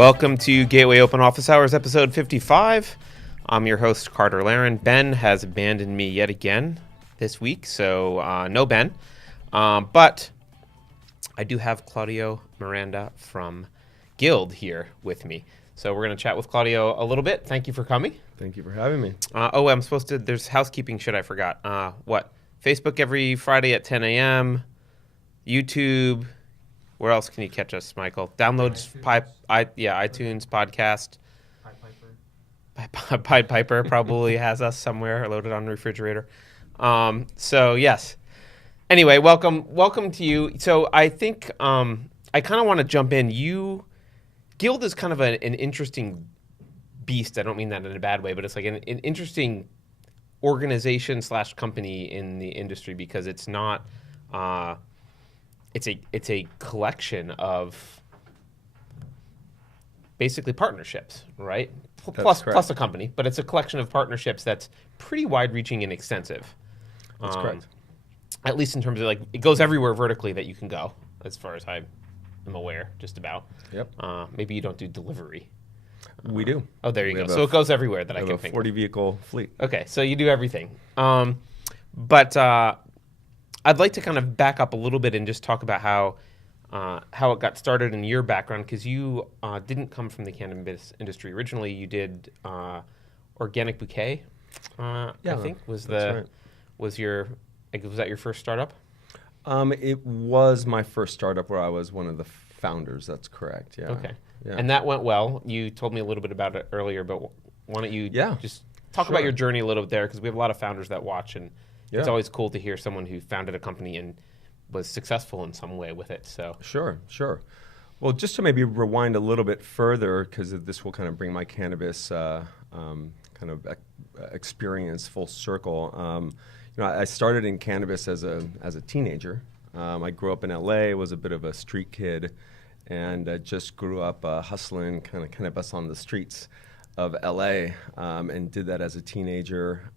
Welcome to Gateway Open Office Hours, episode 55. I'm your host, Carter Laren. Ben has abandoned me yet again this week, so no Ben. But I do have Claudio Miranda from Guild here with me. So we're going to chat with Claudio a little bit. Thank you for coming. Thank you for having me. I'm supposed to, there's housekeeping shit I forgot. Facebook every Friday at 10 a.m., YouTube. Where else can you catch us, Michael? Downloads, iTunes, podcast. Pied Piper probably has us somewhere loaded on the refrigerator. So yes. Anyway, welcome to you. So I think I kind of want to jump in. Guild is kind of an interesting beast. I don't mean that in a bad way, but it's like an interesting organization / company in the industry because it's not. It's a collection of basically partnerships, right? Plus a company, but it's a collection of partnerships that's pretty wide-reaching and extensive. That's correct. At least in terms of like it goes everywhere vertically that you can go, as far as I am aware, just about. Yep. Maybe you don't do delivery. We do. Oh, there you go. So it goes everywhere that I can think. 40 vehicle fleet. Okay, so you do everything. But I'd like to kind of back up a little bit and just talk about how it got started in your background, because you didn't come from the cannabis industry. Originally, you did Organic Bouquet. I think was that your first startup? It was my first startup where I was one of the founders. That's correct. Yeah. Okay. Yeah. And that went well. You told me a little bit about it earlier, but why don't you just talk about your journey a little bit there, because we have a lot of founders that watch, and it's always cool to hear someone who founded a company and was successful in some way with it. So Sure. Well, just to maybe rewind a little bit further, because this will kind of bring my cannabis experience full circle. I started in cannabis as a teenager. I grew up in LA, was a bit of a street kid, and just grew up hustling kind of cannabis on the streets of LA, and did that as a teenager.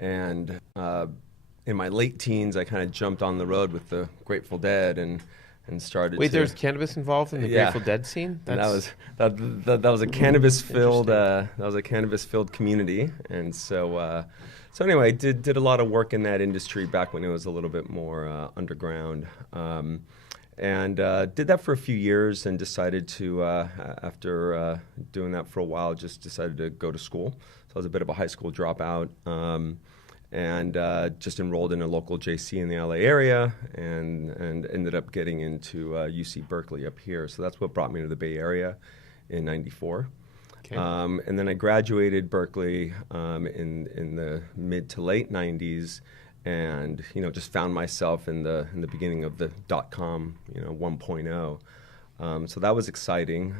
And in my late teens, I kind of jumped on the road with the Grateful Dead and started. Wait, there's cannabis involved in the Grateful Dead scene? That was a cannabis-filled community, and so anyway, did a lot of work in that industry back when it was a little bit more underground, and did that for a few years, and decided to after doing that for a while, just decided to go to school. So I was a bit of a high school dropout. And just enrolled in a local JC in the LA area, and ended up getting into UC Berkeley up here. So that's what brought me to the Bay Area in '94. Okay. And then I graduated Berkeley in the mid to late '90s, and just found myself in the beginning of the .com 1.0. So that was exciting.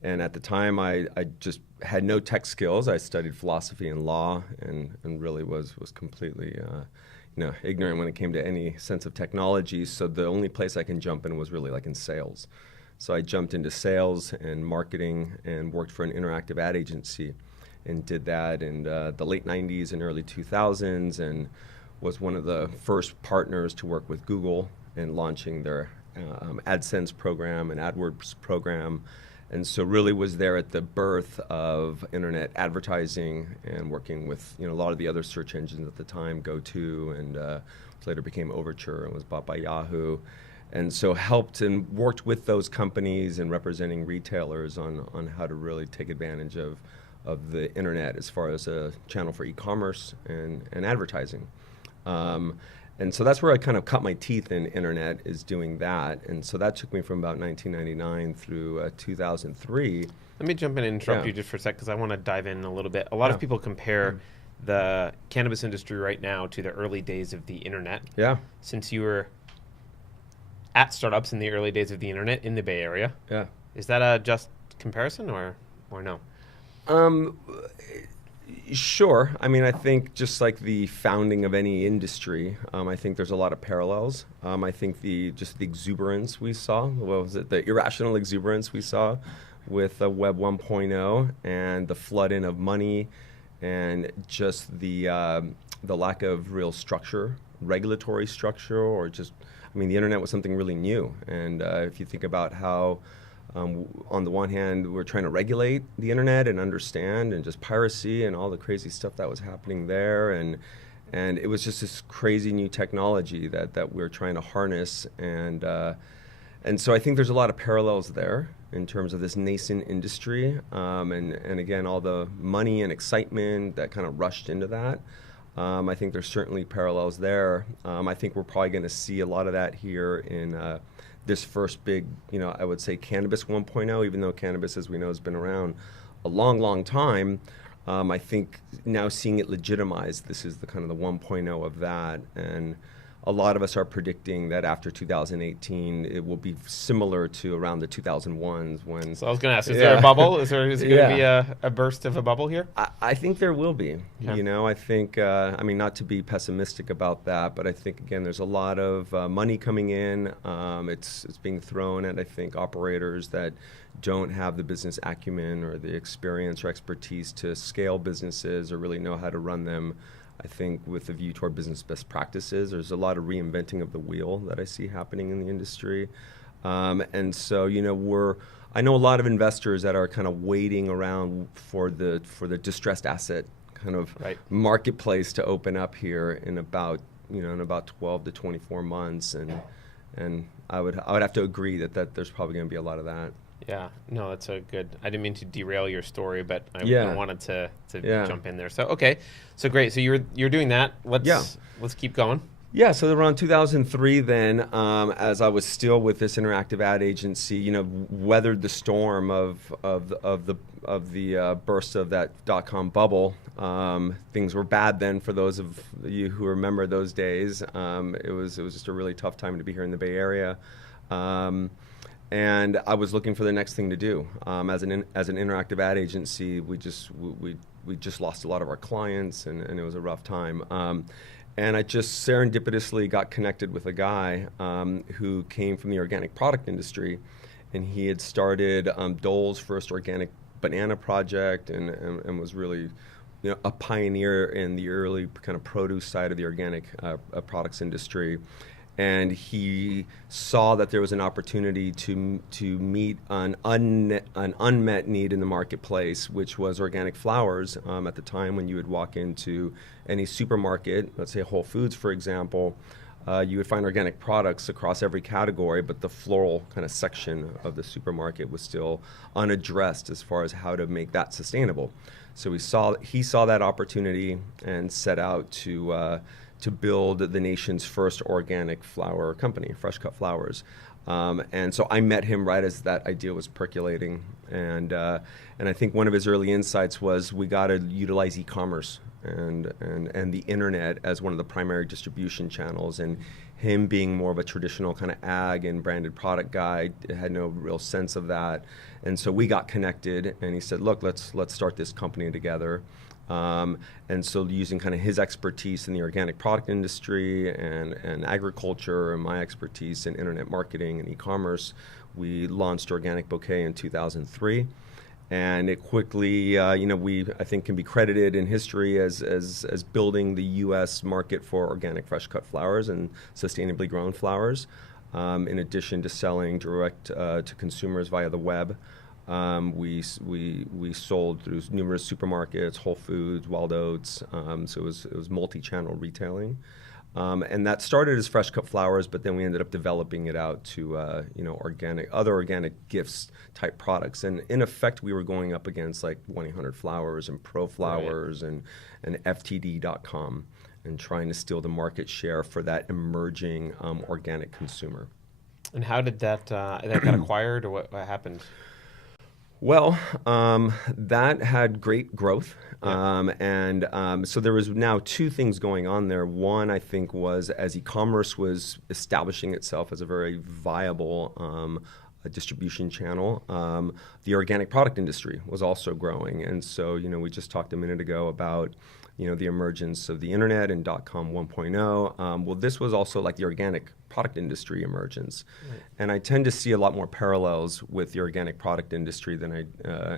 And at the time, I just had no tech skills. I studied philosophy and law, and really was completely ignorant when it came to any sense of technology. So the only place I can jump in was really like in sales. So I jumped into sales and marketing and worked for an interactive ad agency, and did that in the late 90s and early 2000s, and was one of the first partners to work with Google in launching their AdSense program and AdWords program. And so really was there at the birth of internet advertising, and working with a lot of the other search engines at the time, GoTo, and later became Overture and was bought by Yahoo. And so helped and worked with those companies and representing retailers on how to really take advantage of the internet as far as a channel for e-commerce and advertising. And so that's where I kind of cut my teeth in internet, is doing that. And so that took me from about 1999 through 2003. Let me jump in and interrupt you just for a sec, because I want to dive in a little bit. A lot of people compare the cannabis industry right now to the early days of the internet. Yeah. Since you were at startups in the early days of the internet in the Bay Area. Yeah. Is that a just comparison or no? Sure. I mean, I think just like the founding of any industry, I think there's a lot of parallels. I think the exuberance we saw, the irrational exuberance we saw with Web 1.0, and the flood in of money, and just the lack of real structure, regulatory structure, or just, I mean, the internet was something really new. And if you think about how On the one hand, we're trying to regulate the internet and understand, and just piracy and all the crazy stuff that was happening there, and it was just this crazy new technology that we're trying to harness, and so I think there's a lot of parallels there in terms of this nascent industry, and again, all the money and excitement that kind of rushed into that. I think there's certainly parallels there. I think we're probably going to see a lot of that here in this first big, I would say cannabis 1.0, even though cannabis, as we know, has been around a long, long time. I think now seeing it legitimized, this is the kind of the 1.0 of that. And a lot of us are predicting that after 2018, it will be similar to around the 2001s when... So I was going to ask, is there a bubble? Is it going to be a burst of a bubble here? I think there will be. Yeah. I think, not to be pessimistic about that, but I think, again, there's a lot of money coming in. It's being thrown at, I think, operators that don't have the business acumen or the experience or expertise to scale businesses or really know how to run them. I think with a view toward business best practices, there's a lot of reinventing of the wheel that I see happening in the industry. And so, I know a lot of investors that are kind of waiting around for the distressed asset kind of marketplace to open up here in about 12 to 24 months. And I would have to agree that there's probably going to be a lot of that. Yeah, no, that's a good. I didn't mean to derail your story, but I wanted to jump in there. So okay, so great. So you're doing that. Let's keep going. Yeah, so around 2003, then, as I was still with this interactive ad agency, weathered the storm of the burst of that .com bubble. Things were bad then for those of you who remember those days. It was just a really tough time to be here in the Bay Area. And I was looking for the next thing to do. As an interactive ad agency, we just lost a lot of our clients, and it was a rough time. And I just serendipitously got connected with a guy who came from the organic product industry, and he had started Dole's first organic banana project, and was really a pioneer in the early kind of produce side of the organic products industry. And he saw that there was an opportunity to meet an unmet need in the marketplace, which was organic flowers. At the time when you would walk into any supermarket, let's say Whole Foods, for example, you would find organic products across every category, but the floral kind of section of the supermarket was still unaddressed as far as how to make that sustainable. So he saw that opportunity and set out to build the nation's first organic flower company, Fresh Cut Flowers. And so I met him right as that idea was percolating. And I think one of his early insights was we got to utilize e-commerce and the internet as one of the primary distribution channels. And him being more of a traditional kind of ag and branded product guy had no real sense of that. And so we got connected, and he said, look, let's start this company together. And so using kind of his expertise in the organic product industry and agriculture, and my expertise in internet marketing and e-commerce, we launched Organic Bouquet in 2003. And it quickly, I think can be credited in history as building the U.S. market for organic fresh cut flowers and sustainably grown flowers, in addition to selling direct to consumers via the web. We sold through numerous supermarkets, Whole Foods, Wild Oats. So it was multi-channel retailing, and that started as fresh cut flowers, but then we ended up developing it out to other organic gifts type products. And in effect, we were going up against like 1-800-Flowers and Pro Flowers and FTD.com, and trying to steal the market share for that emerging organic consumer. And how did that got acquired, or what happened? Well, that had great growth, so there was now two things going on there. One, I think, was as e-commerce was establishing itself as a very viable distribution channel, the organic product industry was also growing. And so, we just talked a minute ago about the emergence of the internet and .com 1.0. Well, this was also like the organic product industry emergence. Right. And I tend to see a lot more parallels with the organic product industry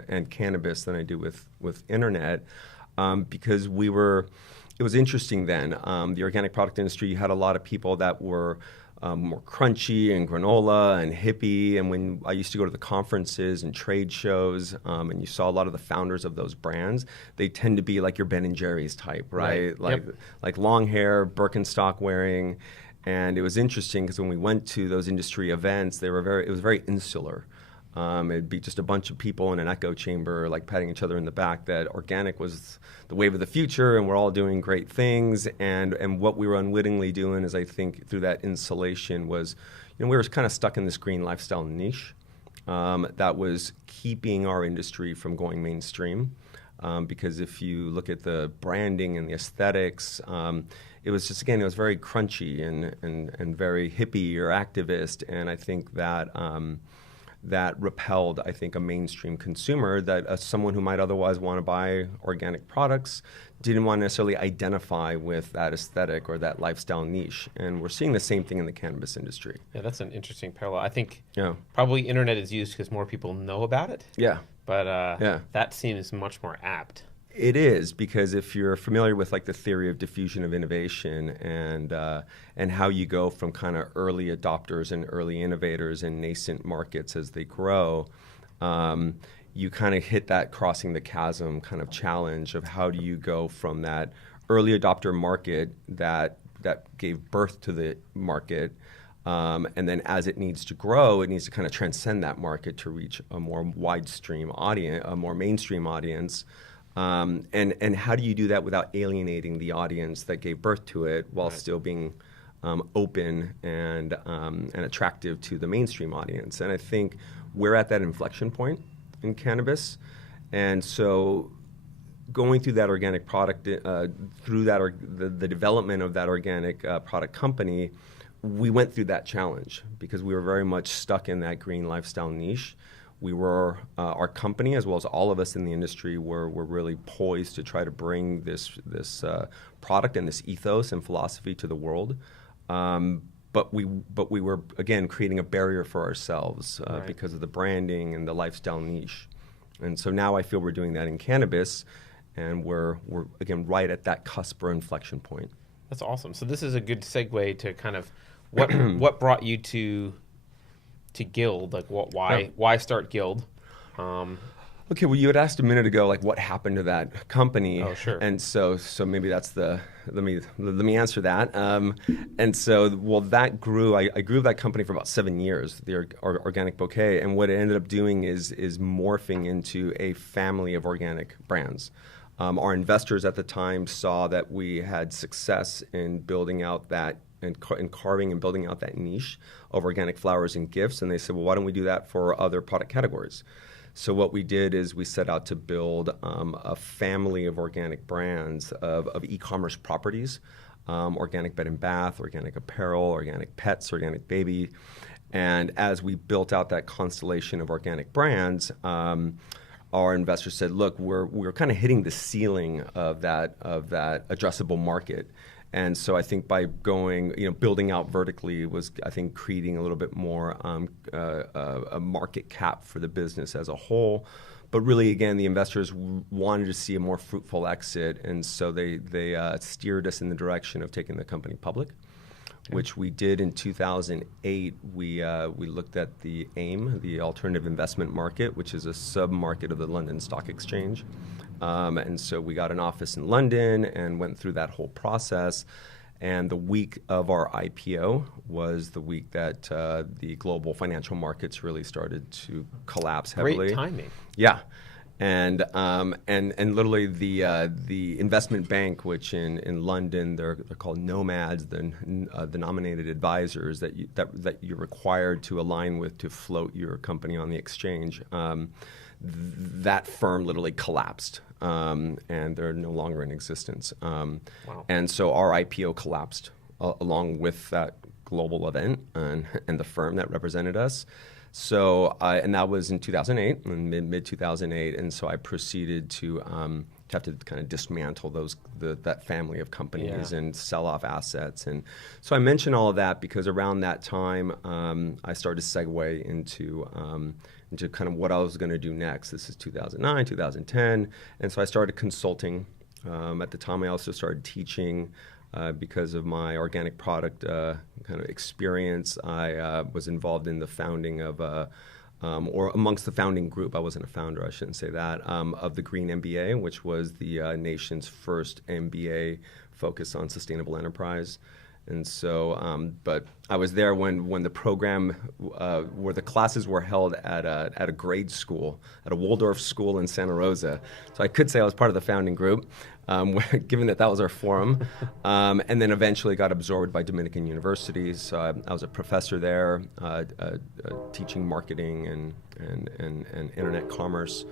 and cannabis than I do with internet, because it was interesting then. The organic product industry, you had a lot of people that were more crunchy and granola and hippie. And when I used to go to the conferences and trade shows, and you saw a lot of the founders of those brands, they tend to be like your Ben and Jerry's type, right? Like long hair, Birkenstock wearing. And it was interesting because when we went to those industry events, it was very insular. It'd be just a bunch of people in an echo chamber, like patting each other in the back, that organic was the wave of the future and we're all doing great things. And what we were unwittingly doing is, I think, through that insulation was, we were kind of stuck in this green lifestyle niche that was keeping our industry from going mainstream. Because if you look at the branding and the aesthetics, it was just, again, it was very crunchy and very hippie or activist. And I think that that repelled, I think, a mainstream consumer, that someone who might otherwise want to buy organic products didn't want to necessarily identify with that aesthetic or that lifestyle niche. And we're seeing the same thing in the cannabis industry. Yeah, that's an interesting parallel. I think probably internet is used because more people know about it. Yeah. But that seems much more apt. It is, because if you're familiar with like the theory of diffusion of innovation and how you go from kind of early adopters and early innovators in nascent markets as they grow, you kind of hit that crossing the chasm kind of challenge of how do you go from that early adopter market that gave birth to the market, and then as it needs to grow, it needs to kind of transcend that market to reach a more widestream audience, a more mainstream audience. And how do you do that without alienating the audience that gave birth to it, while still being open and attractive to the mainstream audience? And I think we're at that inflection point in cannabis. And so going through that organic product, through that the development of that organic product company, we went through that challenge because we were very much stuck in that green lifestyle niche. We were, our company, as well as all of us in the industry, were really poised to try to bring this product and this ethos and philosophy to the world. But we were, again, creating a barrier for ourselves because of the branding and the lifestyle niche. And so now I feel we're doing that in cannabis, and we're again, right at that cusp or inflection point. That's awesome. So this is a good segue to kind of what brought you to Guild, like why start Guild? Okay, well, you had asked a minute ago, like what happened to that company? Oh, sure. And so maybe that's let me answer that. And so, well, that grew. I grew that company for about 7 years, the Organic Bouquet, and what it ended up doing is morphing into a family of organic brands. Our investors at the time saw that we had success in building out that and carving and building out that niche of organic flowers and gifts. And they said, well, why don't we do that for other product categories? So what we did is we set out to build a family of organic brands of e-commerce properties, organic bed and bath, organic apparel, organic pets, organic baby. And as we built out that constellation of organic brands, our investors said, look, we're kind of hitting the ceiling of that addressable market. And so I think by building out vertically was, I think, creating a little bit more a market cap for the business as a whole. But really, again, the investors wanted to see a more fruitful exit, and so they steered us in the direction of taking the company public, which we did in 2008. We looked at the AIM, the alternative investment market, which is a sub-market of the London Stock Exchange. And so we got an office in London and went through that whole process. And the week of our IPO was the week that the global financial markets really started to collapse heavily. Great timing. Yeah. And literally the investment bank, which in London they're called nomads, the nominated advisors that you're required to align with to float your company on the exchange. That firm literally collapsed, and they're no longer in existence. Wow. And so our IPO collapsed along with that global event and the firm that represented us. So, and that was in 2008, in mid 2008, and so I proceeded to have to kind of dismantle that family of companies and sell off assets. And so I mention all of that because around that time, I started to segue into kind of what I was going to do next. This is 2009, 2010, and so I started consulting. At the time, I also started teaching. Because of my organic product kind of experience, I was involved in the founding of, or amongst the founding group, I wasn't a founder, I shouldn't say that, of the Green MBA, which was the nation's first MBA focused on sustainable enterprise. And so, but I was there when the program, where the classes were held at a grade school, at a Waldorf school in Santa Rosa. So I could say I was part of the founding group, given that was our forum. And then eventually got absorbed by Dominican University. So I was a professor there, teaching marketing and internet commerce.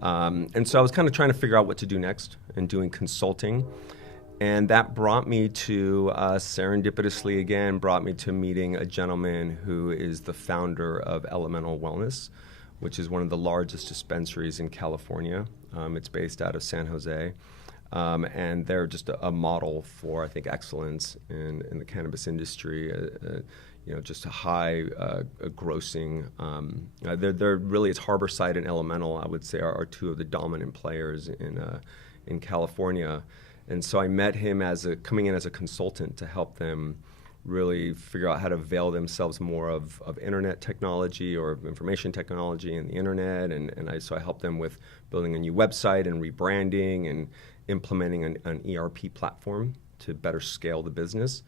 And so I was kind of trying to figure out what to do next and doing consulting. And that brought me to, serendipitously again, brought me to meeting a gentleman who is the founder of Elemental Wellness, which is one of the largest dispensaries in California. It's based out of San Jose. And they're just a model for, I think, excellence in the cannabis industry. Just a high grossing. They're really, it's Harborside and Elemental, I would say, are two of the dominant players in California. And so I met him coming in as a consultant to help them really figure out how to avail themselves more of internet technology or information technology and the internet. So I helped them with building a new website and rebranding and implementing an ERP platform to better scale the business.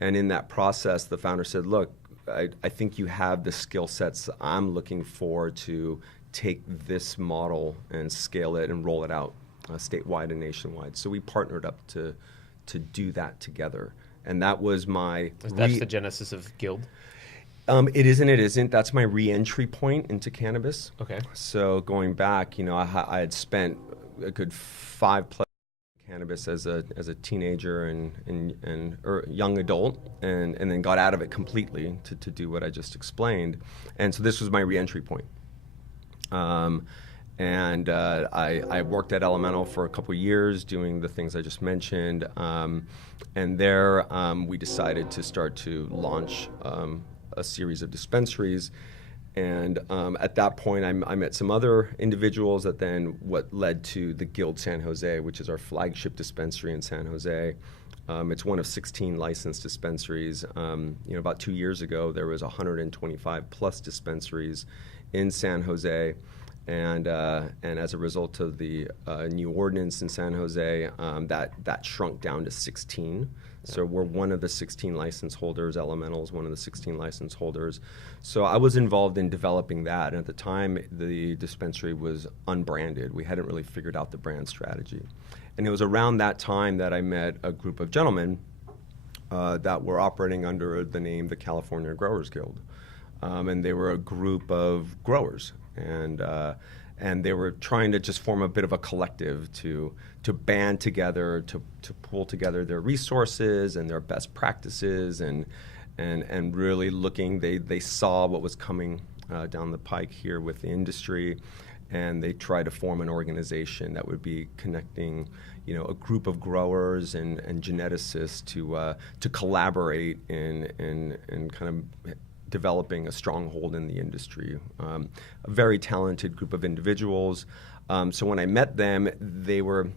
And in that process, the founder said, look, I think you have the skill sets I'm looking for to take this model and scale it and roll it out statewide and nationwide. So we partnered up to do that together. And that was my... That's the genesis of Guild? It is and it isn't. That's my re-entry point into cannabis. Okay. So going back, I had spent a good 5+ cannabis as a teenager or young adult, and then got out of it completely to do what I just explained. And so this was my re-entry point. I worked at Elemental for a couple of years doing the things I just mentioned. And there we decided to start to launch a series of dispensaries. And at that point, I met some other individuals that then what led to the Guild San Jose, which is our flagship dispensary in San Jose. It's one of 16 licensed dispensaries. About 2 years ago, there was 125+ dispensaries in San Jose. And as a result of the new ordinance in San Jose, that shrunk down to 16. So we're one of the 16 license holders. Elemental is one of the 16 license holders. So I was involved in developing that. And at the time, the dispensary was unbranded. We hadn't really figured out the brand strategy. And it was around that time that I met a group of gentlemen that were operating under the name the California Growers Guild. And they were a group of growers. And they were trying to just form a bit of a collective to band together, to pull together their resources and their best practices, and really looking. They saw what was coming down the pike here with the industry, and they tried to form an organization that would be connecting, a group of growers and geneticists to collaborate in kind of developing a stronghold in the industry. A very talented group of individuals. So when I met them, they were,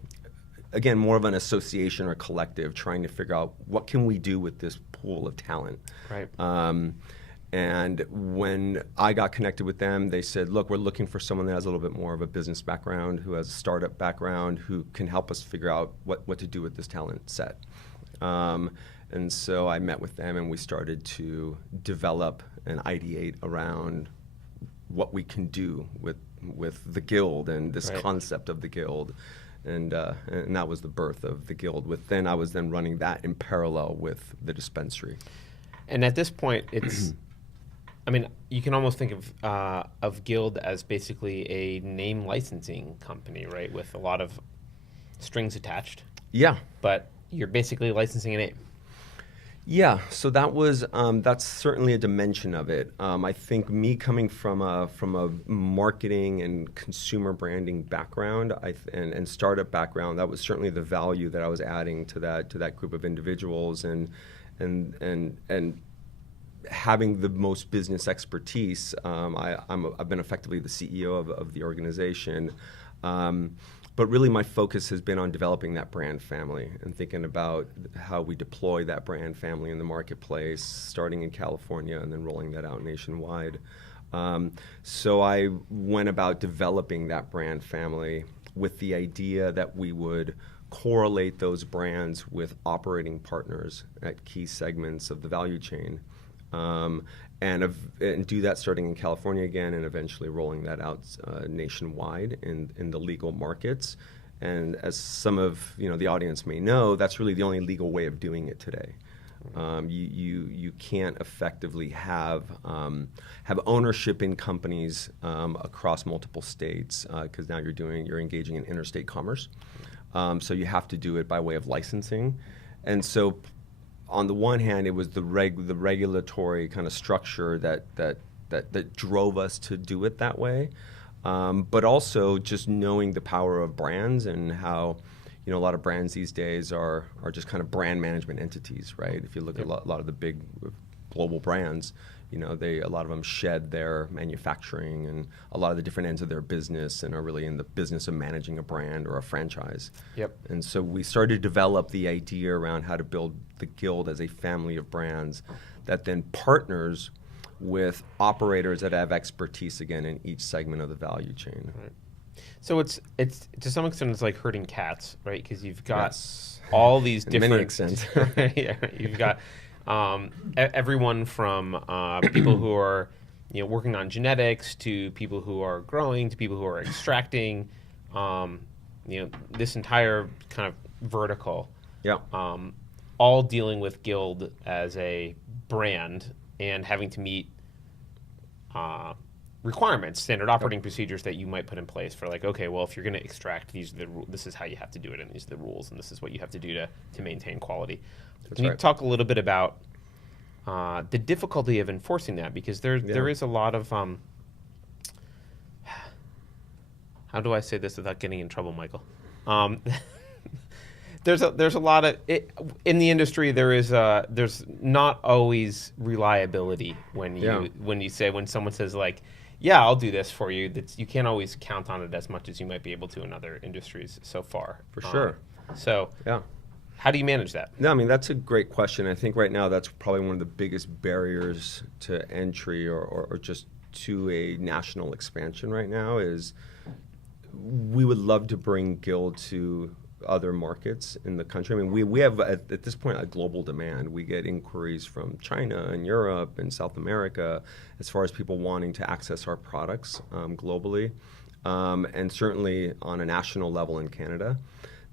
again, more of an association or collective trying to figure out what can we do with this pool of talent. Right. And when I got connected with them, they said, look, we're looking for someone that has a little bit more of a business background, who has a startup background, who can help us figure out what to do with this talent set. And so I met with them, and we started to develop and ideate around what we can do with the Guild and this concept of the Guild. And that was the birth of the Guild. I was then running that in parallel with the dispensary. And at this point, it's, you can almost think of Guild as basically a name licensing company, right, with a lot of strings attached. Yeah. But you're basically licensing a name. Yeah, so that's certainly a dimension of it. I think me coming from a marketing and consumer branding background and startup background, that was certainly the value that I was adding to that group of individuals, and having the most business expertise. I've been effectively the CEO of the organization. But really, my focus has been on developing that brand family and thinking about how we deploy that brand family in the marketplace, starting in California and then rolling that out nationwide. So I went about developing that brand family with the idea that we would correlate those brands with operating partners at key segments of the value chain. And do that starting in California again, and eventually rolling that out nationwide in the legal markets. And as some of the audience may know, that's really the only legal way of doing it today. You can't effectively have ownership in companies across multiple states because now you're engaging in interstate commerce. So you have to do it by way of licensing, and so. On the one hand, it was the regulatory kind of structure that drove us to do it that way, but also just knowing the power of brands and how a lot of brands these days are just kind of brand management entities, right? If you look at a lot of the big global brands, a lot of them shed their manufacturing and a lot of the different ends of their business and are really in the business of managing a brand or a franchise. Yep. And so we started to develop the idea around how to build the Guild as a family of brands that then partners with operators that have expertise, again, in each segment of the value chain. Right. So it's to some extent it's like herding cats, right? Because you've got all these different. In many extents. Yeah, you've got everyone from people who are working on genetics to people who are growing to people who are extracting, this entire kind of vertical. Yeah. All dealing with Guild as a brand and having to meet requirements, standard operating procedures that you might put in place for okay, well, if you're going to extract, this is how you have to do it, and these are the rules, and this is what you have to do to maintain quality. Can you talk a little bit about the difficulty of enforcing that? Because there is a lot of how do I say this without getting in trouble, Michael? There's a lot of in the industry. There's not always reliability when someone says yeah, I'll do this for you. You can't always count on it as much as you might be able to in other industries so far. For sure. So how do you manage that? No, I mean, that's a great question. I think right now that's probably one of the biggest barriers to entry or just to a national expansion right now is we would love to bring Guild to other markets in the country. I mean, we have, at this point, a global demand. We get inquiries from China and Europe and South America as far as people wanting to access our products globally, and certainly on a national level in Canada.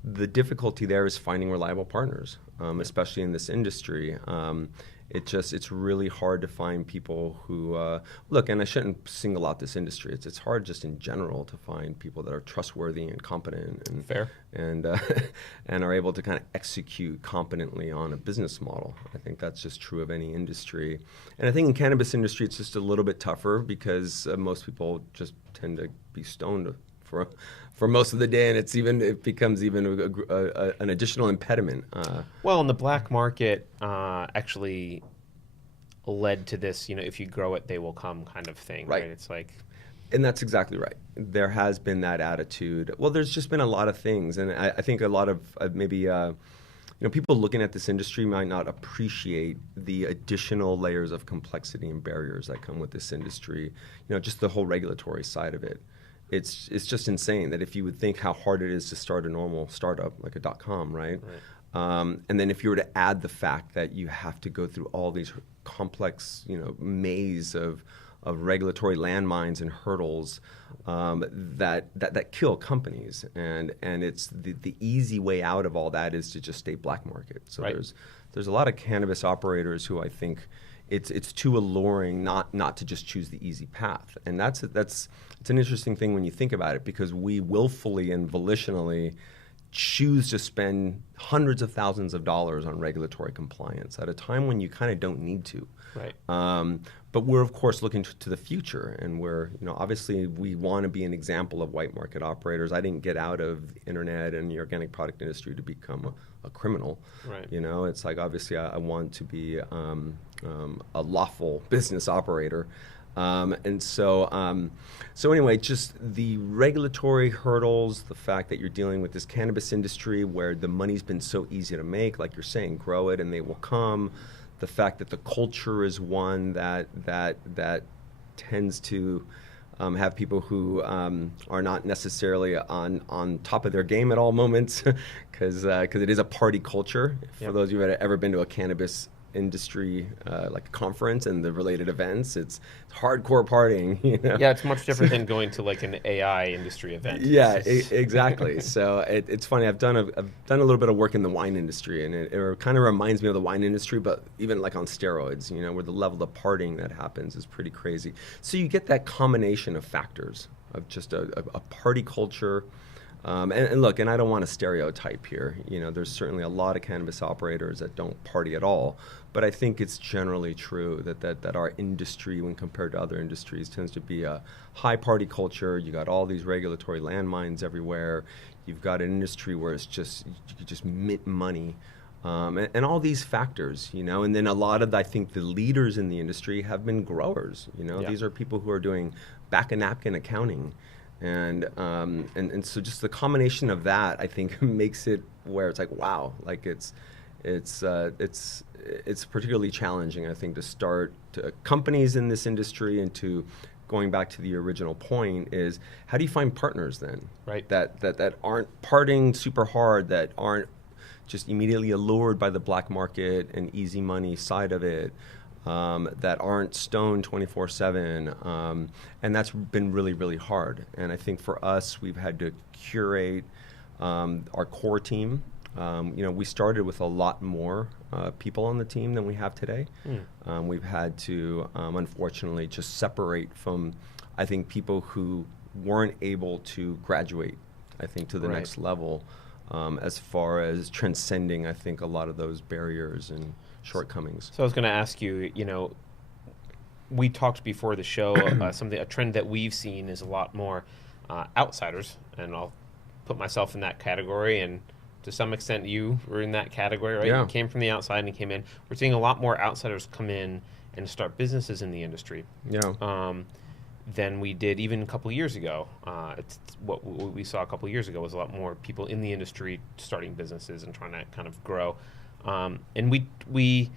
The difficulty there is finding reliable partners, especially in this industry. It's really hard to find people who look. And I shouldn't single out this industry. It's hard just in general to find people that are trustworthy and competent and fair and are able to kind of execute competently on a business model. I think that's just true of any industry. And I think in cannabis industry, it's just a little bit tougher because most people just tend to be stoned for most of the day, and it becomes even an additional impediment. Well, and the black market actually led to this, if you grow it, they will come kind of thing, right? It's and that's exactly right. There has been that attitude. Well, there's just been a lot of things, and I think a lot of maybe people looking at this industry might not appreciate the additional layers of complexity and barriers that come with this industry. Just the whole regulatory side of it. It's just insane that if you would think how hard it is to start a normal startup like a .com, right? And then if you were to add the fact that you have to go through all these complex, maze of regulatory landmines and hurdles that kill companies, and it's the easy way out of all that is to just stay black market. So there's a lot of cannabis operators who I think it's too alluring not to just choose the easy path, and it's an interesting thing when you think about it, because we willfully and volitionally choose to spend hundreds of thousands of dollars on regulatory compliance at a time when you kind of don't need to. Right. But we're of course looking to the future, and we're obviously we want to be an example of white market operators. I didn't get out of the internet and the organic product industry to become a criminal. Right. It's obviously I want to be a lawful business operator. So anyway, just the regulatory hurdles, the fact that you're dealing with this cannabis industry where the money's been so easy to make, like you're saying, grow it and they will come. The fact that the culture is one that tends to have people who are not necessarily on top of their game at all moments, because it is a party culture. For those of you who have ever been to a cannabis industry like a conference and the related events, it's hardcore partying. Yeah, it's much different than going to like an AI industry event. Yeah, exactly. So it's funny. I've done a little bit of work in the wine industry, and it kind of reminds me of the wine industry, but even like on steroids. Where the level of partying that happens is pretty crazy. So you get that combination of factors of just a party culture. And look, and I don't want to stereotype here. There's certainly a lot of cannabis operators that don't party at all. But I think it's generally true that our industry, when compared to other industries, tends to be a high party culture. You got all these regulatory landmines everywhere. You've got an industry where it's just you just mint money, and all these factors. And then a lot of I think the leaders in the industry have been growers. These are people who are doing back of napkin accounting. And so just the combination of that, I think, makes it where it's like, wow, like it's particularly challenging, I think, to start companies in this industry. And to going back to the original point is, how do you find partners then? Right. That aren't partying super hard, that aren't just immediately allured by the black market and easy money side of it. That aren't stoned 24/7, and that's been really, really hard. And I think for us, we've had to curate our core team. We started with a lot more people on the team than we have today. We've had to, unfortunately, just separate from, I think, people who weren't able to graduate, I think, to the next level, as far as transcending, I think, a lot of those barriers and shortcomings. So I was going to ask you, we talked before the show, a trend that we've seen is a lot more outsiders, and I'll put myself in that category, and to some extent you were in that category, right? Yeah. You came from the outside and came in. We're seeing a lot more outsiders come in and start businesses in the industry. Yeah. Than we did even a couple of years ago. It's what we saw a couple of years ago was a lot more people in the industry starting businesses and trying to kind of grow. And we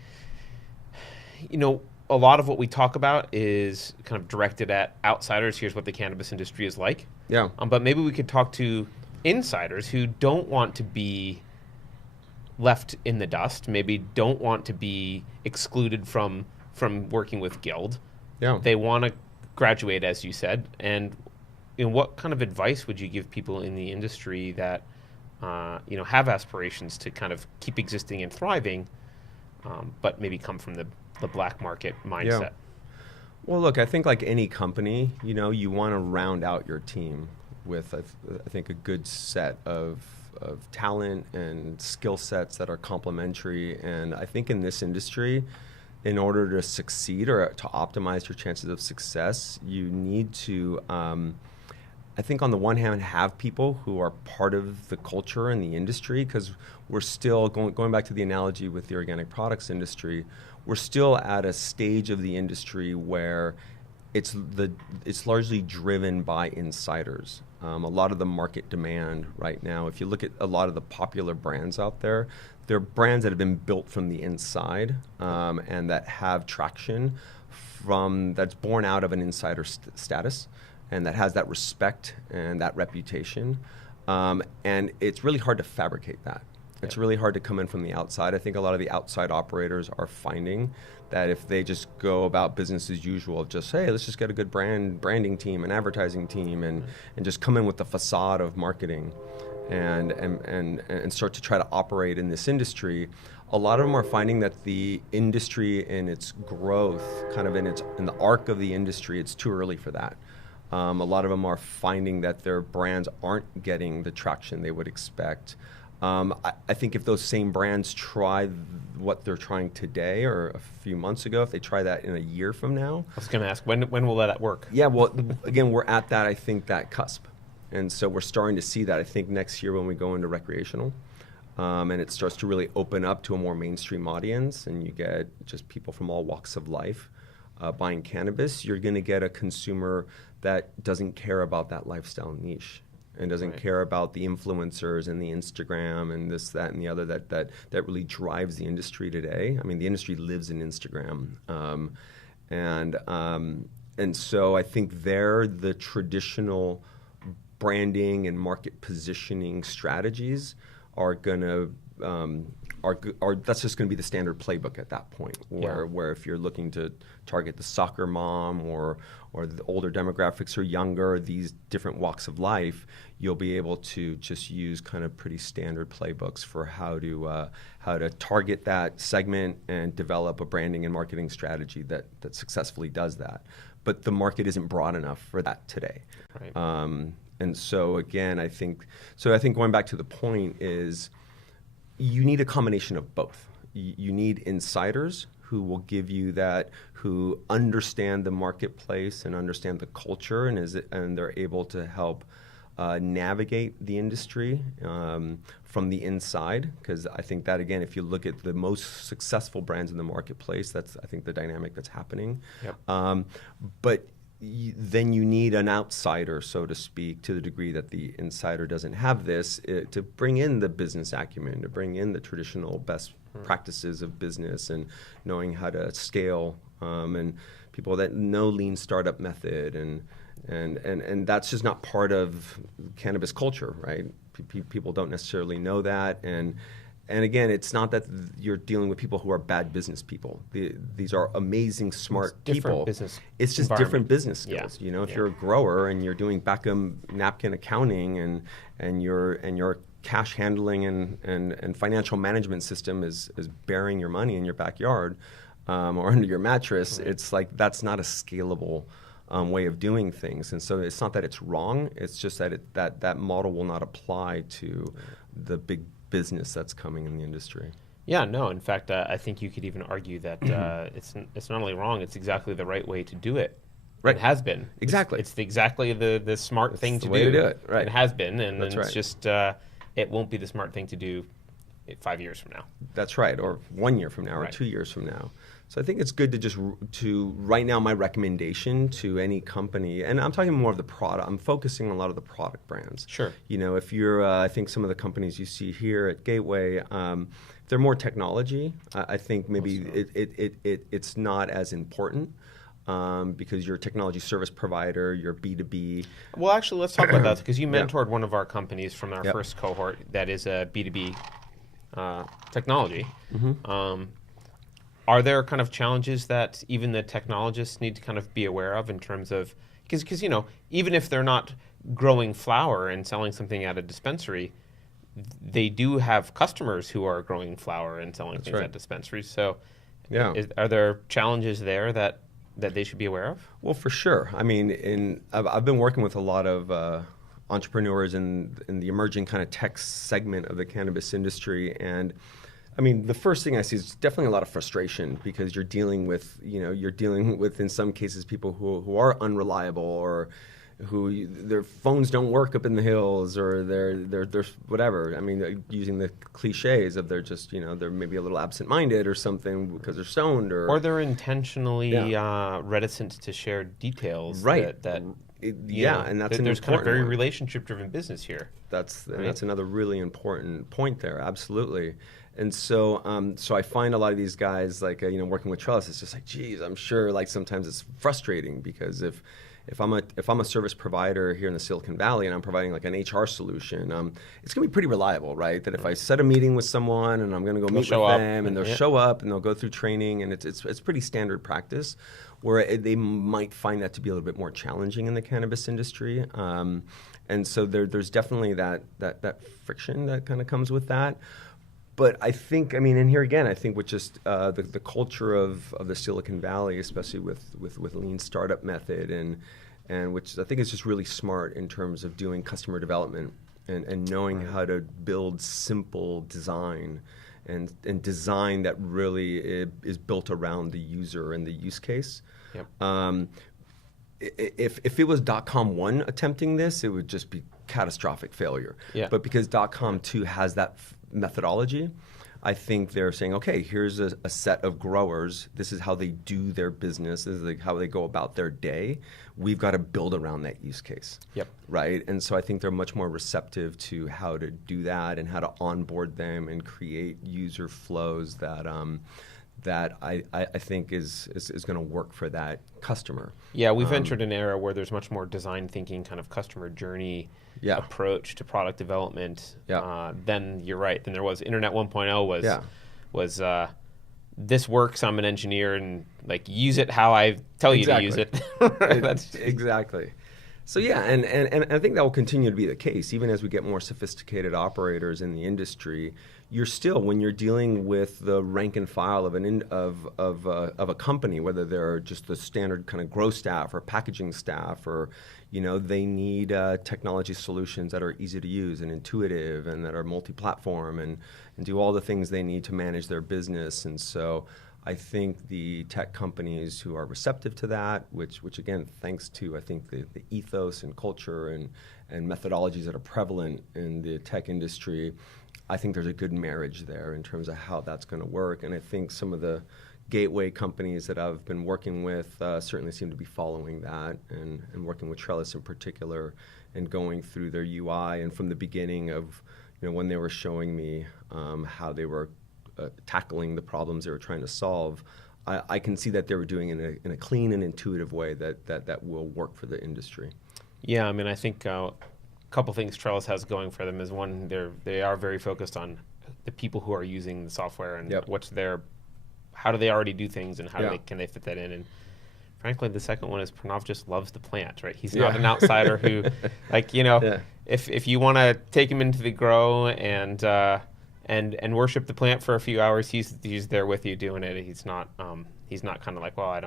a lot of what we talk about is kind of directed at outsiders. Here's what the cannabis industry is like. Yeah. But maybe we could talk to insiders who don't want to be left in the dust, maybe don't want to be excluded from working with Guild. Yeah. They want to graduate, as you said. And what kind of advice would you give people in the industry that have aspirations to kind of keep existing and thriving, but maybe come from the black market mindset? Yeah. Well, look, I think like any company, you want to round out your team with, I think, a good set of talent and skill sets that are complementary. And I think in this industry, in order to succeed or to optimize your chances of success, you need to, I think on the one hand, have people who are part of the culture and the industry, because we're still, going back to the analogy with the organic products industry, we're still at a stage of the industry where it's largely driven by insiders. A lot of the market demand right now, if you look at a lot of the popular brands out there, they're brands that have been built from the inside, and that have traction that's born out of an insider status, and that has that respect and that reputation. And it's really hard to fabricate that. It's really hard to come in from the outside. I think a lot of the outside operators are finding that if they just go about business as usual, just hey, let's just get a good branding team, an advertising team, and just come in with the facade of marketing, and start to try to operate in this industry, a lot of them are finding that the industry in its growth, kind of in the arc of the industry, it's too early for that. A lot of them are finding that their brands aren't getting the traction they would expect. I think if those same brands try what they're trying today or a few months ago, if they try that in a year from now. I was going to ask, when will that work? Yeah, well, again, we're at that, I think, that cusp. And so we're starting to see that, I think, next year when we go into recreational. And it starts to really open up to a more mainstream audience, and you get just people from all walks of life. buying cannabis, you're going to get a consumer that doesn't care about that lifestyle niche and doesn't care about the influencers and the Instagram and this, that, and the other that really drives the industry today. I mean, the industry lives in Instagram. And so I think the traditional branding and market positioning strategies are going to that's just going to be the standard playbook at that point. Where if you're looking to target the soccer mom or the older demographics or younger, these different walks of life, you'll be able to just use kind of pretty standard playbooks for how to target that segment and develop a branding and marketing strategy that successfully does that. But the market isn't broad enough for that today. Right. And so again, I think going back to the point is, you need a combination of both. You need insiders who will give you that, who understand the marketplace and understand the culture, and they're able to help navigate the industry from the inside. Because I think that, again, if you look at the most successful brands in the marketplace, that's, I think, the dynamic that's happening. Yep. But then you need an outsider, so to speak, to the degree that the insider doesn't have this, to bring in the business acumen, to bring in the traditional best practices of business and knowing how to scale, and people that know lean startup method, and that's just not part of cannabis culture, right? People don't necessarily know that, and again, it's not that you're dealing with people who are bad business people. These are amazing, smart people. It's just different business skills. Yeah. You know, if you're a grower and you're doing back-end napkin accounting and your cash handling and financial management system is bearing your money in your backyard or under your mattress, right. It's like that's not a scalable way of doing things. And so it's not that it's wrong. It's just that that model will not apply to the big business that's coming in the industry. Yeah, no. In fact, I think you could even argue that it's not only wrong; it's exactly the right way to do it. Right, it has been. Exactly, it's exactly the smart thing to do. Way to do it. Right, it has been, and that's it's right. just it won't be the smart thing to do 5 years from now. That's right, or 1 year from now, or 2 years from now. So I think it's good to right now, my recommendation to any company, and I'm talking more of the product, I'm focusing on a lot of the product brands. Sure. You know, if you're, I think some of the companies you see here at Gateway, they're more technology. I think maybe it's not as important. Because you're a technology service provider, you're B2B. Well, actually, let's talk about that, because you mentored one of our companies from our first cohort that is a B2B technology. Mm-hmm. Are there kind of challenges that even the technologists need to kind of be aware of in terms of, because you know, even if they're not growing flower and selling something at a dispensary, they do have customers who are growing flower and selling things at dispensaries. So are there challenges there that they should be aware of? Well, for sure. I mean, I've been working with a lot of entrepreneurs in the emerging kind of tech segment of the cannabis industry, and I mean, the first thing I see is definitely a lot of frustration, because you're dealing with in some cases people who are unreliable, or who their phones don't work up in the hills, or they're whatever. I mean, using the cliches of they're just, they're maybe a little absent-minded or something because they're stoned, or they're intentionally reticent to share details. Right. And there's kind of very relationship-driven business here. That's another really important point there. Absolutely. And so, so I find a lot of these guys, like working with Trellis, it's just like, geez, I'm sure like sometimes it's frustrating, because if I'm a service provider here in the Silicon Valley and I'm providing like an HR solution, it's gonna be pretty reliable, right? That if I set a meeting with someone and I'm gonna go meet with them, and they'll show up and they'll go through training, and it's pretty standard practice. Where they might find that to be a little bit more challenging in the cannabis industry, and so there's definitely that friction that kind of comes with that. But I think, and here again, I think with just the culture of the Silicon Valley, especially with lean startup method, and which I think is just really smart in terms of doing customer development and knowing how to build simple design and design that really is built around the user and the use case. Yep. If it was .com 1 attempting this, it would just be catastrophic failure. Yeah. But because .com 2 has that methodology, I think they're saying, okay, here's a set of growers. This is how they do their business. This is like how they go about their day. We've got to build around that use case. Yep. Right? And so I think they're much more receptive to how to do that and how to onboard them and create user flows that that I think is going to work for that customer. Yeah, we've entered an era where there's much more design thinking, kind of customer journey approach to product development. Then you're right. Then there was Internet 1.0 was this works. I'm an engineer and like use it how I tell you to use it. That's exactly. So yeah, and I think that will continue to be the case even as we get more sophisticated operators in the industry. You're still, when you're dealing with the rank and file of a company, whether they're just the standard kind of growth staff or packaging staff, or they need technology solutions that are easy to use and intuitive and that are multi-platform and do all the things they need to manage their business. And so I think the tech companies who are receptive to that, which again, thanks to I think the ethos and culture and methodologies that are prevalent in the tech industry, I think there's a good marriage there in terms of how that's going to work. And I think some of the gateway companies that I've been working with certainly seem to be following that and working with Trellis in particular and going through their UI. And from the beginning of when they were showing me how they were tackling the problems they were trying to solve, I can see that they were doing it in a clean and intuitive way that will work for the industry. Yeah, I mean, I think a couple things Trellis has going for them is one, they are very focused on the people who are using the software and how do they already do things and how can they fit that in. And frankly, the second one is Pranav just loves the plant, right? He's not an outsider who, if you want to take him into the grow and worship the plant for a few hours, he's there with you doing it. He's not kind of like, well, I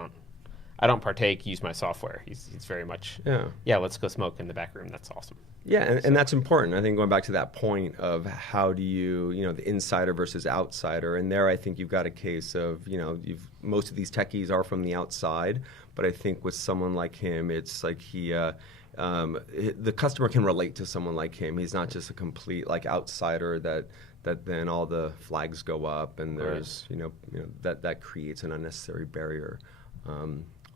don't partake, use my software. He's very much, let's go smoke in the back room. That's awesome. Yeah, and that's important. I think going back to that point of how do you, the insider versus outsider, and there I think you've got a case of, most of these techies are from the outside, but I think with someone like him, it's like the customer can relate to someone like him. He's not just a complete outsider that then all the flags go up and there's, that creates an unnecessary barrier.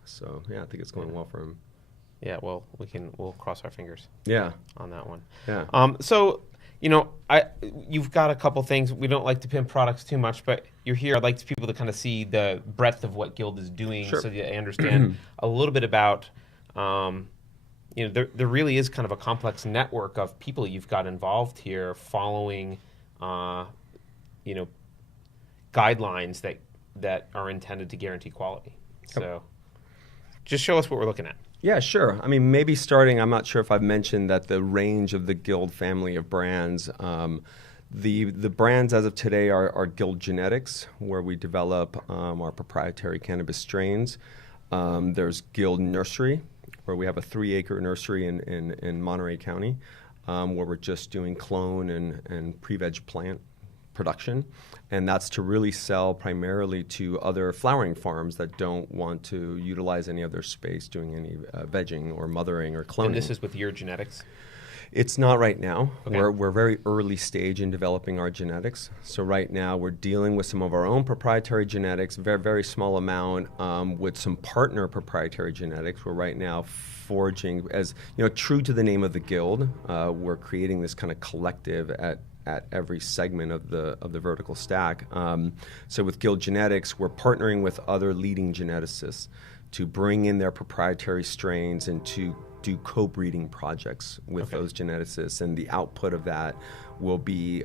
So yeah, I think it's going well for him. Yeah, well, we'll cross our fingers. Yeah, on that one. Yeah. So you've got a couple things. We don't like to pimp products too much, but you're here. I'd like people to kind of see the breadth of what Guild is doing, so that they understand a little bit about. There really is kind of a complex network of people you've got involved here, following, guidelines that are intended to guarantee quality. So, just show us what we're looking at. Yeah, sure. I mean, maybe starting, I'm not sure if I've mentioned that the range of the Guild family of brands, the brands as of today are Guild Genetics, where we develop our proprietary cannabis strains. There's Guild Nursery, where we have a 3-acre nursery in Monterey County, where we're just doing clone and pre-veg plant production. And that's to really sell primarily to other flowering farms that don't want to utilize any of their space doing any vegging or mothering or cloning. And this is with your genetics? It's not right now. Okay. We're very early stage in developing our genetics. So right now we're dealing with some of our own proprietary genetics, very, very small amount, with some partner proprietary genetics. We're right now forging, as true to the name of the Guild, we're creating this kind of collective at every segment of the vertical stack. So with Guild Genetics, we're partnering with other leading geneticists to bring in their proprietary strains and to do co-breeding projects with those geneticists. And the output of that will be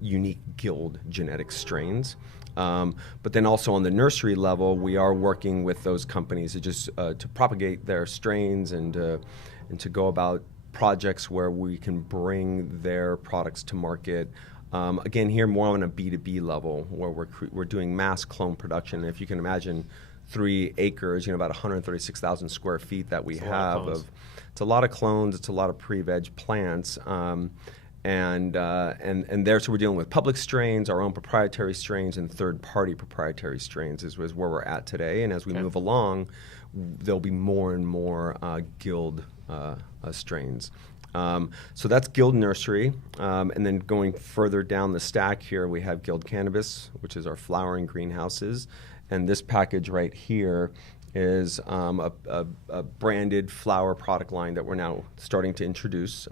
unique Guild genetic strains. But then also on the nursery level, we are working with those companies to propagate their strains and to go about projects where we can bring their products to market. Again, here more on a B2B level, where we're doing mass clone production. If you can imagine 3 acres, about 136,000 square feet that we have. It's a lot of clones. It's a lot of pre-veg plants. And there, so we're dealing with public strains, our own proprietary strains, and third-party proprietary strains is where we're at today. And as we move along, there'll be more and more Guild strains. So that's Guild Nursery. And then going further down the stack here, we have Guild Cannabis, which is our flowering greenhouses. And this package right here is a branded flower product line that we're now starting to introduce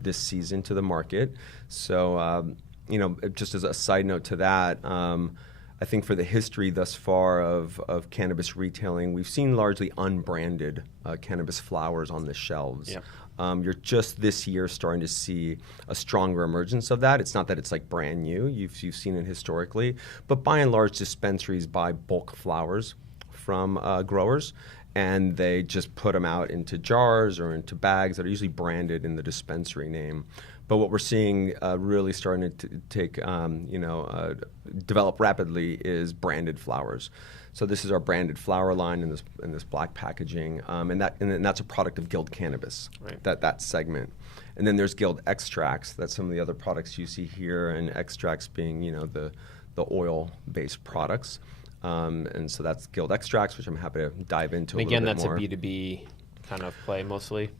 this season to the market. So, just as a side note to that, I think for the history thus far of cannabis retailing, we've seen largely unbranded cannabis flowers on the shelves. Yep. You're just this year starting to see a stronger emergence of that. It's not that it's like brand new. You've seen it historically. But by and large, dispensaries buy bulk flowers from growers, and they just put them out into jars or into bags that are usually branded in the dispensary name. But what we're seeing really starting to take, develop rapidly is branded flowers. So this is our branded flower line in this black packaging, and that's a product of Guild Cannabis, right. that segment. And then there's Guild Extracts. That's some of the other products you see here, and extracts being the oil-based products. And so that's Guild Extracts, which I'm happy to dive into. And again, a little bit that's more. a B2B kind of play mostly.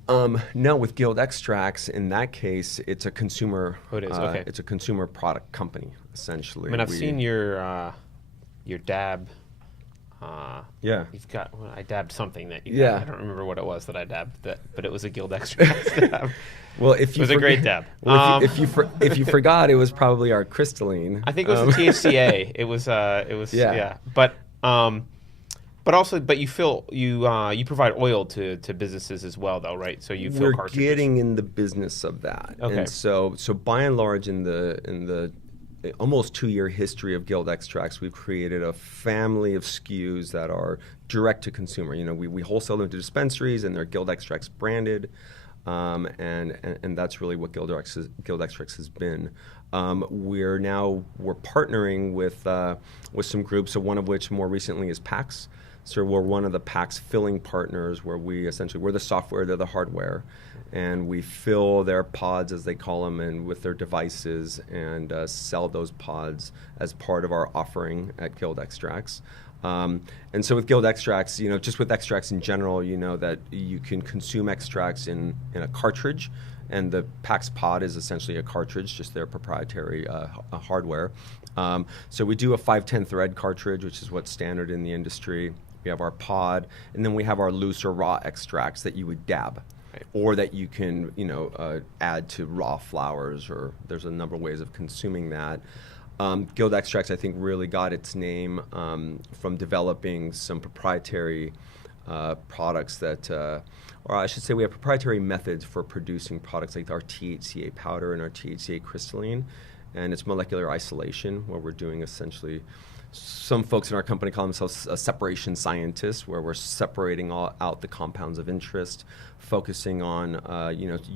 No, with Guild Extracts, in that case, it's a consumer. Oh, it is. Okay. It's a consumer product company, essentially. I mean, I've seen your dab. Yeah. You've got. Well, I dabbed something that you. Yeah. I don't remember what it was that I dabbed, but it was a Guild Extracts dab. Well, if you it was a great dab. Well, if you forgot, it was probably our crystalline. I think it was the THCA. It was. Yeah. But you provide oil to businesses as well, though, right? So you fill We're cartridges. getting in the business of that. Okay. And so by and large, in the almost 2-year history of Guild Extracts, we've created a family of SKUs that are direct to consumer. We wholesale them to dispensaries, and they're Guild Extracts branded. And that's really what Guild Extracts has been. We're partnering with some groups, so one of which more recently is PAX. So we're one of the PAX filling partners, where we're the software, they're the hardware, and we fill their pods, as they call them, and with their devices, and sell those pods as part of our offering at Guild Extracts. And so with Guild Extracts, just with extracts in general, that you can consume extracts in a cartridge, and the PAX pod is essentially a cartridge, just their proprietary hardware. So we do a 510 thread cartridge, which is what's standard in the industry. We have our pod, and then we have our loose or raw extracts that you would dab, right, or that you can add to raw flowers, or there's a number of ways of consuming that. Guild Extracts, I think, really got its name from developing some proprietary products that, or I should say we have proprietary methods for producing products like our THCA powder and our THCA crystalline, and it's molecular isolation, where we're doing essentially, some folks in our company call themselves a separation scientist, where we're separating out the compounds of interest, focusing on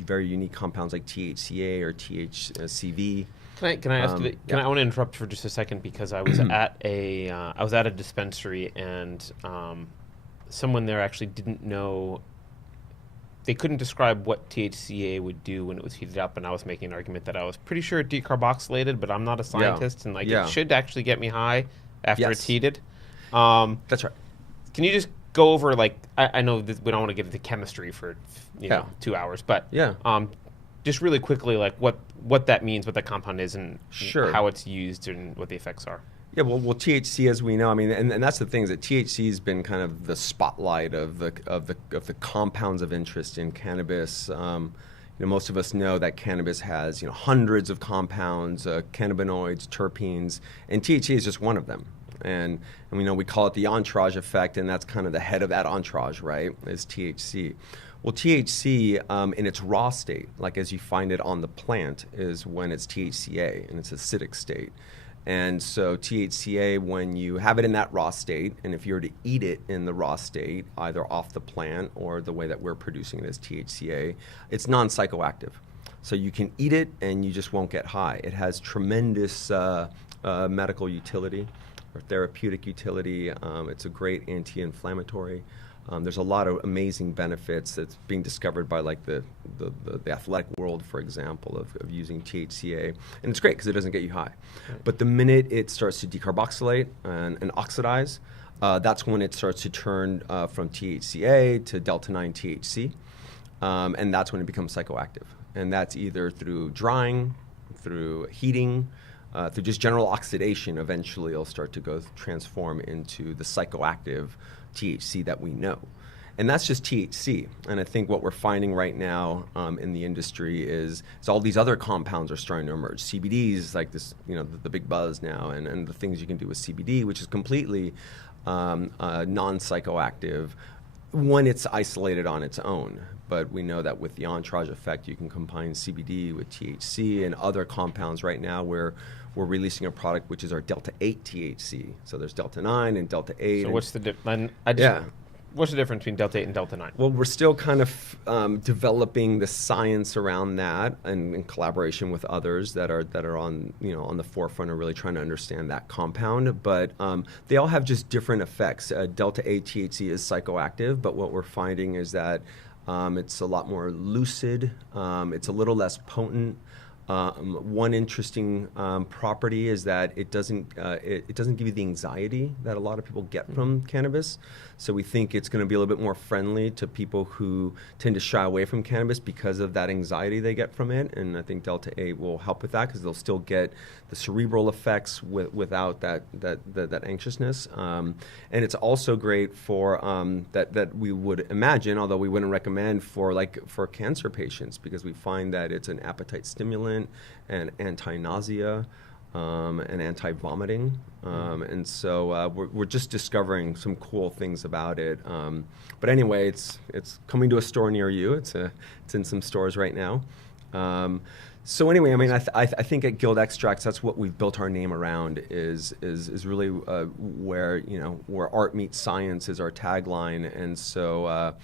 very unique compounds like THCA or THCV. Can I ask you? I want to interrupt for just a second, because I was at a dispensary, and someone there actually didn't know. They couldn't describe what THCA would do when it was heated up, and I was making an argument that I was pretty sure it decarboxylated, but I'm not a scientist, and it should actually get me high after it's heated. That's right. Can you just go over, I know that we don't want to get into chemistry for 2 hours, but just really quickly, what that means, what that compound is, and how it's used, and what the effects are. Yeah, well, THC, as we know, I mean, and that's the thing, is that THC has been kind of the spotlight of the compounds of interest in cannabis. Most of us know that cannabis has hundreds of compounds, cannabinoids, terpenes, and THC is just one of them. And we call it the entourage effect, and that's kind of the head of that entourage, right? Is THC. Well, THC in its raw state, like as you find it on the plant, is when it's THCA in its acidic state. And so THCA, when you have it in that raw state, and if you were to eat it in the raw state, either off the plant or the way that we're producing it as THCA, it's non-psychoactive. So you can eat it and you just won't get high. It has tremendous medical utility or therapeutic utility. It's a great anti-inflammatory. There's a lot of amazing benefits that's being discovered by the athletic world, for example, of using THCA. And it's great because it doesn't get you high. Right. But the minute it starts to decarboxylate and oxidize, that's when it starts to turn from THCA to delta-9 THC. and that's when it becomes psychoactive. And that's either through drying, through heating, through just general oxidation. Eventually it'll start to transform into the psychoactive THC that we know. And that's just THC. And I think what we're finding right now in the industry is all these other compounds are starting to emerge. CBD is like this, the big buzz now, and the things you can do with CBD, which is completely non-psychoactive when it's isolated on its own. But we know that with the entourage effect, you can combine CBD with THC and other compounds. Right now, we're releasing a product which is our Delta 8 THC. So there's Delta 9 and Delta 8. So what's the difference? What's the difference between Delta 8 and Delta 9? Well, we're still kind of developing the science around that, and in collaboration with others that are on the forefront of really trying to understand that compound. But they all have just different effects. Delta 8 THC is psychoactive, but what we're finding is that it's a lot more lucid. It's a little less potent. One interesting property is that it doesn't give you the anxiety that a lot of people get from cannabis. So we think it's going to be a little bit more friendly to people who tend to shy away from cannabis because of that anxiety they get from it. And I think Delta 8 will help with that because they'll still get the cerebral effects without that anxiousness. And it's also great for that we would imagine, although we wouldn't recommend for cancer patients, because we find that it's an appetite stimulant and anti-nausea. And anti-vomiting, and so we're just discovering some cool things about it. But anyway, it's coming to a store near you. It's in some stores right now. So anyway, I mean, I think at Guild Extracts, that's what we've built our name around. Is really where art meets science is our tagline, and so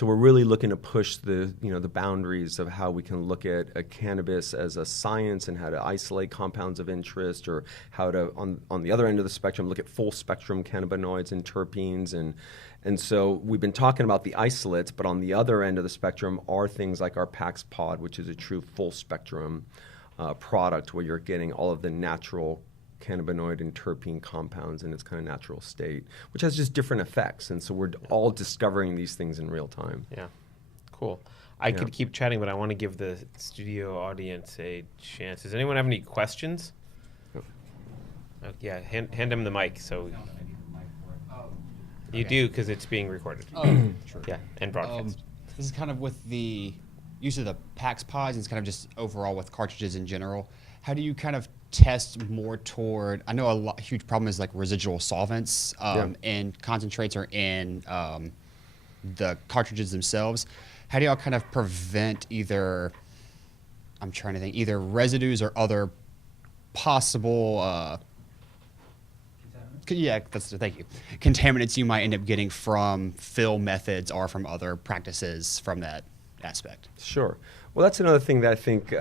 we're really looking to push the boundaries of how we can look at cannabis as a science and how to isolate compounds of interest, or how to on the other end of the spectrum look at full spectrum cannabinoids and terpenes. And so we've been talking about the isolates, but on the other end of the spectrum are things like our PAX Pod, which is a true full spectrum product where you're getting all of the natural cannabinoid and terpene compounds in its kind of natural state, which has just different effects. And so we're all discovering these things in real time. Yeah, cool. I could keep chatting, but I want to give the studio audience a chance. Does anyone have any questions? Yeah, hand them the mic. So. You do, because it's being recorded. Oh, sure. Yeah, and broadcast. This is kind of with the use of the PAX pods, and it's kind of just overall with cartridges in general. How do you kind of test more toward? I know a huge problem is like residual solvents and concentrates are in the cartridges themselves. How do y'all kind of prevent either residues or other possible thank you. Contaminants you might end up getting from fill methods or from other practices from that aspect. Sure. Well, that's another thing that I think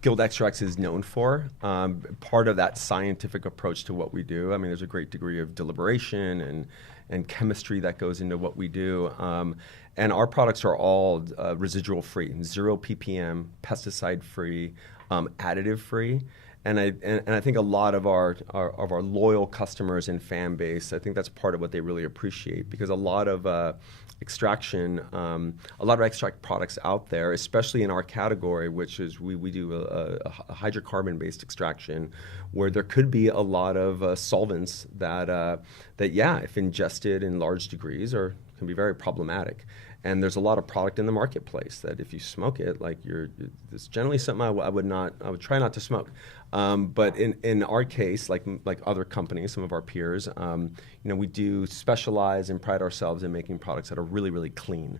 Guild Extracts is known for. Part of that scientific approach to what we do. I mean, there's a great degree of deliberation and chemistry that goes into what we do. And our products are all residual free, 0 ppm, pesticide free, additive free. And I think a lot of our loyal customers and fan base, I think that's part of what they really appreciate, because a lot of extract products out there, especially in our category, which is we do a hydrocarbon-based extraction, where there could be a lot of solvents that if ingested in large degrees can be very problematic. And there's a lot of product in the marketplace that if you smoke it, it's generally something I would try not to smoke. But in our case, like other companies, some of our peers, we do specialize and pride ourselves in making products that are really, really clean.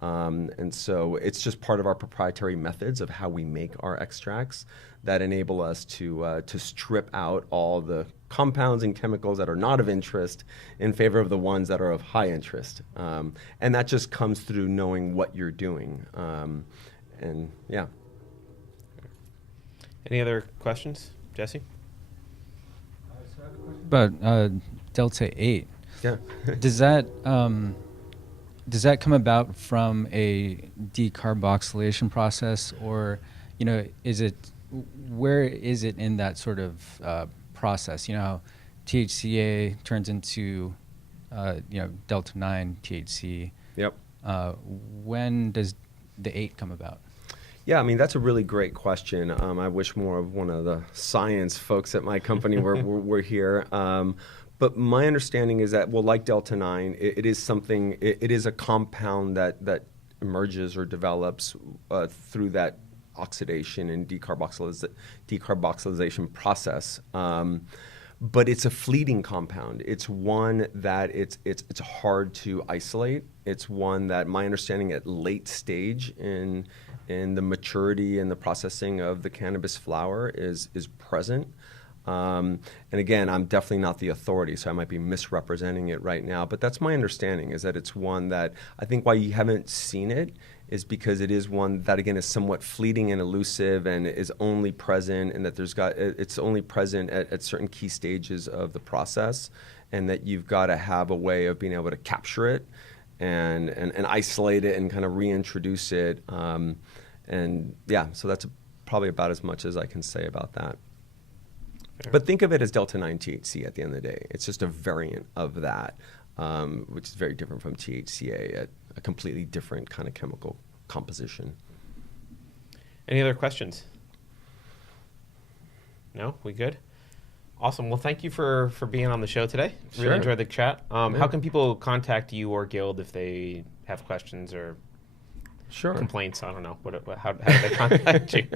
And so it's just part of our proprietary methods of how we make our extracts that enable us to strip out all the compounds and chemicals that are not of interest in favor of the ones that are of high interest. And that just comes through knowing what you're doing. Any other questions, Jesse? About Delta 8. Yeah. Does that come about from a decarboxylation process, or where is it in that sort of process? How THCA turns into Delta 9 THC. Yep. When does the 8 come about? Yeah, I mean, that's a really great question. I wish more of one of the science folks at my company were here. But my understanding is that, well, like Delta 9, it is something, it is a compound that emerges or develops through that oxidation and decarboxylation process. But it's a fleeting compound. It's one that it's hard to isolate. It's one that, my understanding, at late stage in the maturity and the processing of the cannabis flower is present. And again, I'm definitely not the authority, so I might be misrepresenting it right now. But that's my understanding, is that it's one that I think why you haven't seen it is because it is one that, again, is somewhat fleeting and elusive and is only present, and that it's only present at certain key stages of the process, and that you've got to have a way of being able to capture it and isolate it and kind of reintroduce it. And yeah, so that's probably about as much as I can say about that. Fair. But think of it as Delta 9 THC at the end of the day. It's just a variant of that, which is very different from THCA at a completely different kind of chemical composition. Any other questions? No? We good? Awesome. Well, thank you for being on the show today. Sure. Really enjoyed the chat. Yeah. How can people contact you or Guild if they have questions or complaints? I don't know. How do they contact you?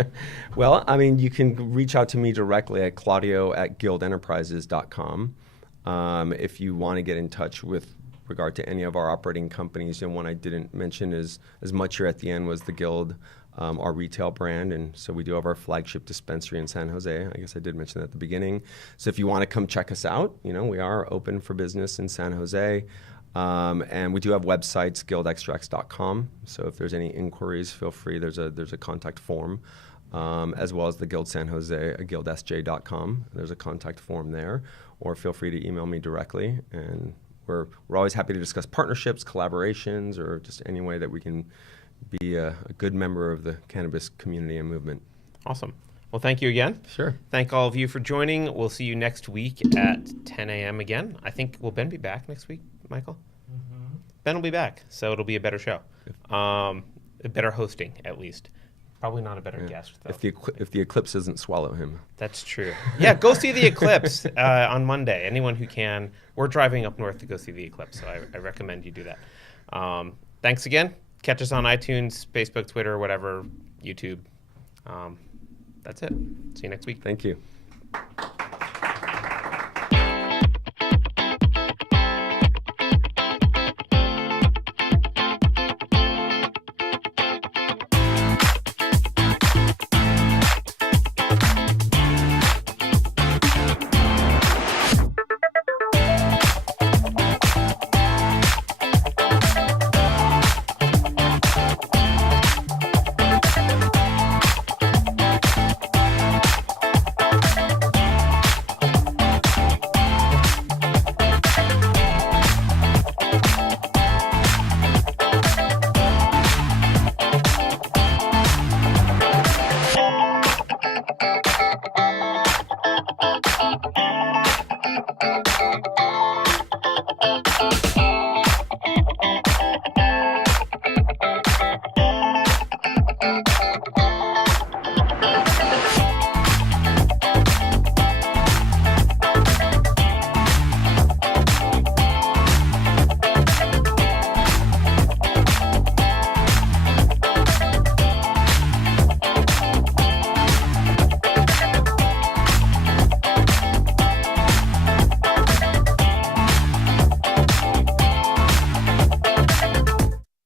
Well, I mean, you can reach out to me directly at claudio@guildenterprises.com. If you want to get in touch with regard to any of our operating companies, and one I didn't mention as much here at the end was the Guild, our retail brand. And so we do have our flagship dispensary in San Jose. I guess I did mention that at the beginning. So if you want to come check us out, we are open for business in San Jose. And we do have websites, guildextracts.com. So if there's any inquiries, feel free. There's a contact form, as well as the Guild San Jose, guildsj.com. There's a contact form there, or feel free to email me directly. And we're always happy to discuss partnerships, collaborations, or just any way that we can be a good member of the cannabis community and movement. Awesome. Well, thank you again. Sure. Thank all of you for joining. We'll see you next week at 10 a.m. again. I think, will Ben be back next week, Michael? Mm-hmm. Ben will be back, so it'll be a better show. A better hosting, at least. Probably not a better guest, though. If the eclipse doesn't swallow him. That's true. Yeah, go see the eclipse on Monday. Anyone who can. We're driving up north to go see the eclipse, so I recommend you do that. Thanks again. Catch us on iTunes, Facebook, Twitter, whatever, YouTube. That's it. See you next week. Thank you.